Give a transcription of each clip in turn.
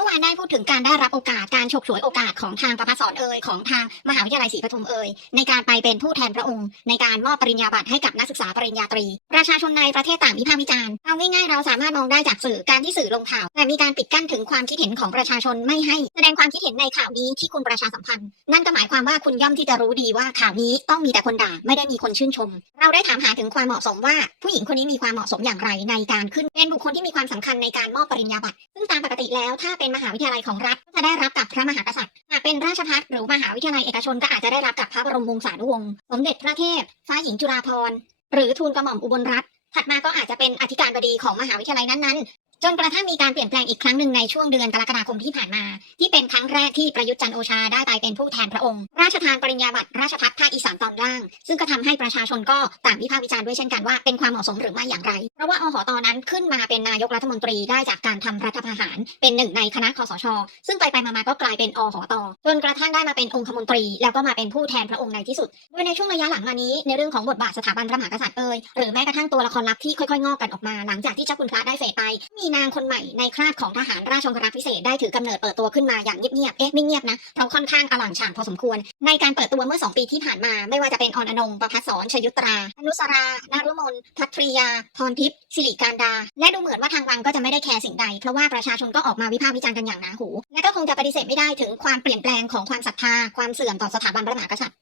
มื่อวานได้พูดถึงการได้รับโอกาสการฉกฉวยโอกาสของทางประภัสสอนเอ่ยของทางมหาวิทยาลัยศรีปทุมเอ่ยในการไปเป็นผู้แทนพระองค์ ในการมอบปริญญาบัตรให้กับนักศึกษาปริญญาตรี ประชาชนในประเทศต่างวิพากษ์วิจารณ์เอาง่ายๆเราสามารถมองได้จากสื่อการที่สื่อลงข่าว แต่มีการปิดกั้นถึงความคิดเห็นของประชาชนไม่ให้ แสดงความคิดเห็นในข่าวนี้ที่คุณประชาสัมพันธ์ นั่นก็หมายความว่าคุณย่อมที่จะรู้ดีว่าข่าวนี้ต้องมีแต่คนด่าไม่ได้มีคนชื่นชม เราได้ถามหาถึงความเหมาะสมว่า ผู้หญิงคนนี้มีความเหมาะสมอย่างไรในการขึ้นเป็นบุคคลที่มีความสำคัญในการมอบปริญญาบัตรซึ่งตามปกติแล้วถ้าเป็นมหาวิทยาลัยของรัฐก็จะได้รับกับพระมหากษัตริย์ หากเป็นราชภัฏหรือมหาวิทยาลัยเอกชนก็อาจจะได้รับกับพระบรมวงศานุวงศ์ สมเด็จพระเทพฟ้าหญิงจุฬาภรณ์ หรือทูลกระหม่อมอุบลรัตน์ ถัดมาก็อาจจะเป็นอธิการบดีของมหาวิทยาลัยนั้นๆ จนกระทั่งมีการเปลี่ยนแปลงอีกครั้งหนึ่งในช่วงเดือนกรกฎาคมที่ผ่านมา ที่เป็นครั้งแรกที่ประยุทธ์จันโอชาได้ไปเป็นผู้แทนพระองค์ ราชทานปริญญาบัตรราชพัฒภาคอีสานตอนล่าง ซึ่งก็ทำให้ประชาชนก็ต่างวิพากษ์วิจารณ์ด้วยเช่นกันว่าเป็นความเหมาะสมหรือไม่อย่างไร เพราะว่าอหตอนนั้นขึ้นมาเป็นนายกรัฐมนตรีได้จากการทำรัฐประหาร เป็นหนึ่งในคณะคอสช ซึ่งไปไปๆมาๆก็กลายเป็นอหตจนกระทั่งได้มาเป็นองคมนตรี แล้วก็มาเป็นผู้แทนพระองค์ในที่สุดโดยในช่วงระยะหลังมานี้ในเรื่องของบทบาทสถาบันพระมหากษัตริย์เอ่ยหรือแม้กระทั่งตัวละครลับที่ค่อยๆงอกกันออกมา หลังจากที่เจ้าคุณพระได้เฟดไปมีนางคนใหม่ในคราบของทหารราชองครักษ์พิเศษได้ถือกำเนิดเปิดตัวขึ้นมาอย่างเงียบๆ เอ๊ะไม่เงียบนะ เพราะค่อนข้างอลังฉ่างพอสมควร ในการเปิดตัวเมื่อ 2 ปีที่ผ่านมา ไม่ว่าจะเป็นออนอนงประพัสสรชยุตรา อนุสรา นารุมนพัทริยา พรทิพย์สิริการดา และดูเหมือนว่าทางวังก็จะไม่ได้แคร์สิ่งใด เพราะว่าประชาชนก็ออกมาวิพากษ์วิจารณ์กันอย่างหนาหู และก็คงจะปฏิเสธไม่ได้ถึงความเปลี่ยนแปลงของความศรัทธา ความเสื่อมต่อสถาบันพระมหากษัตริย์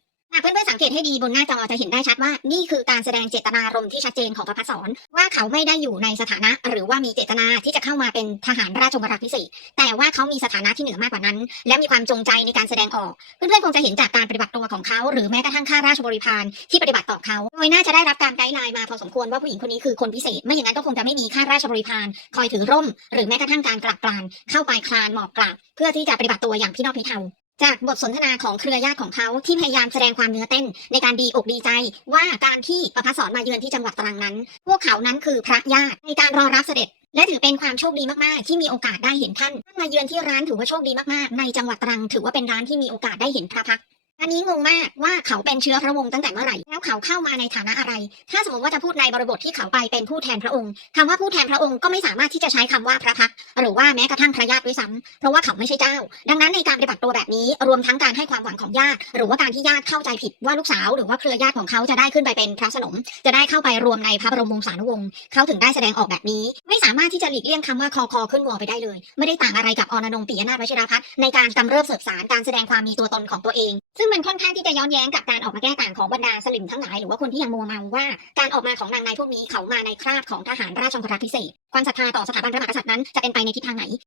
สังเกตให้ดีบนหน้าจอจะเห็นได้ชัดว่า นี่คือการแสดงเจตนารมณ์ที่ชัดเจนของพระพัสรว่าเขาไม่ได้อยู่ในสถานะ หรือว่ามีเจตนาที่จะเข้ามาเป็นทหารราชองครักษ์พิเศษแต่ว่าเขามีสถานะที่เหนือมากกว่านั้น และมีความจงใจในการแสดงออก เพื่อนๆคงจะเห็นจากการปฏิบัติตัวของเขา หรือแม้กระทั่งข้าราชบริพารที่ปฏิบัติต่อเขาโดยน่าจะได้รับการไกด์ไลน์มาพอสมควรว่าผู้หญิงคนนี้คือคนพิเศษ ไม่อย่างนั้นก็คงจะไม่มีข้าราชบริพารคอยถือร่ม หรือแม้กระทั่งการกราบกรานเข้าไปคลานหมอบกราบเพื่อที่จะปฏิบัติตัวอย่างพี่นอกพี่เทา จากบทสนทนาของเครือญาติของเขาที่พยายามแสดงความเนื้อเต้น ในการดีอกดีใจ ว่าการที่ประพัสสรมาเยือนที่จังหวัดตรังนั้น พวกเขานั้นคือพระญาติในการรอรับเสด็จ และถือเป็นความโชคดีมาก ๆ ที่มีโอกาสได้เห็นท่านท่านมาเยือนที่ร้านถือว่าโชคดีมาก ๆ ในจังหวัดตรังถือว่าเป็นร้านที่มีโอกาสได้เห็นพระพัก อันนี้งงมากว่าเขาเป็นเชื้อพระวงศ์ตั้งแต่เมื่อไหร่ แล้วเขาเข้ามาในฐานะอะไร ถ้าสมมติว่าจะพูดในบริบทที่เขาไปเป็นผู้แทนพระองค์คำว่าผู้แทนพระองค์ก็ไม่สามารถที่จะใช้คำว่าพระพักหรือว่าแม้กระทั่งพระญาติด้วยซ้ำเพราะว่าเขาไม่ใช่เจ้า ดังนั้นในการปฏิบัติตัวแบบนี้ รวมทั้งการให้ความหวังของญาติ หรือว่าการที่ญาติเข้าใจผิดว่าลูกสาว หรือว่าเครือญาติของเขาจะได้ขึ้นไปเป็นพระสนม จะได้เข้าไปรวมในพระบรมวงศานุวงศ์เขาถึงได้แสดงออกแบบนี้ ไม่สามารถที่จะหลีกเลี่ยงคำว่าคอคอขึ้นวอไปได้เลย ไม่ได้ต่างอะไรกับอนนงค์ปิยนาถวชิรพัฒน์ในการกำเริบเสบสารการแสดงความมีตัวตนของตัวเอง ซึ่งมันค่อนข้างที่จะย้อนแย้งกับการออกมาแก้ต่างของบรรดาสลิมทั้งหลายหรือว่าคนที่ยังมัวเมาว่าการออกมาของนางนายพวกนี้เขามาในคราบของทหารราชองครักษ์พิเศษ ความศรัทธาต่อสถาบันพระมหากษัตริย์นั้นจะเป็นไปในทิศทางไหน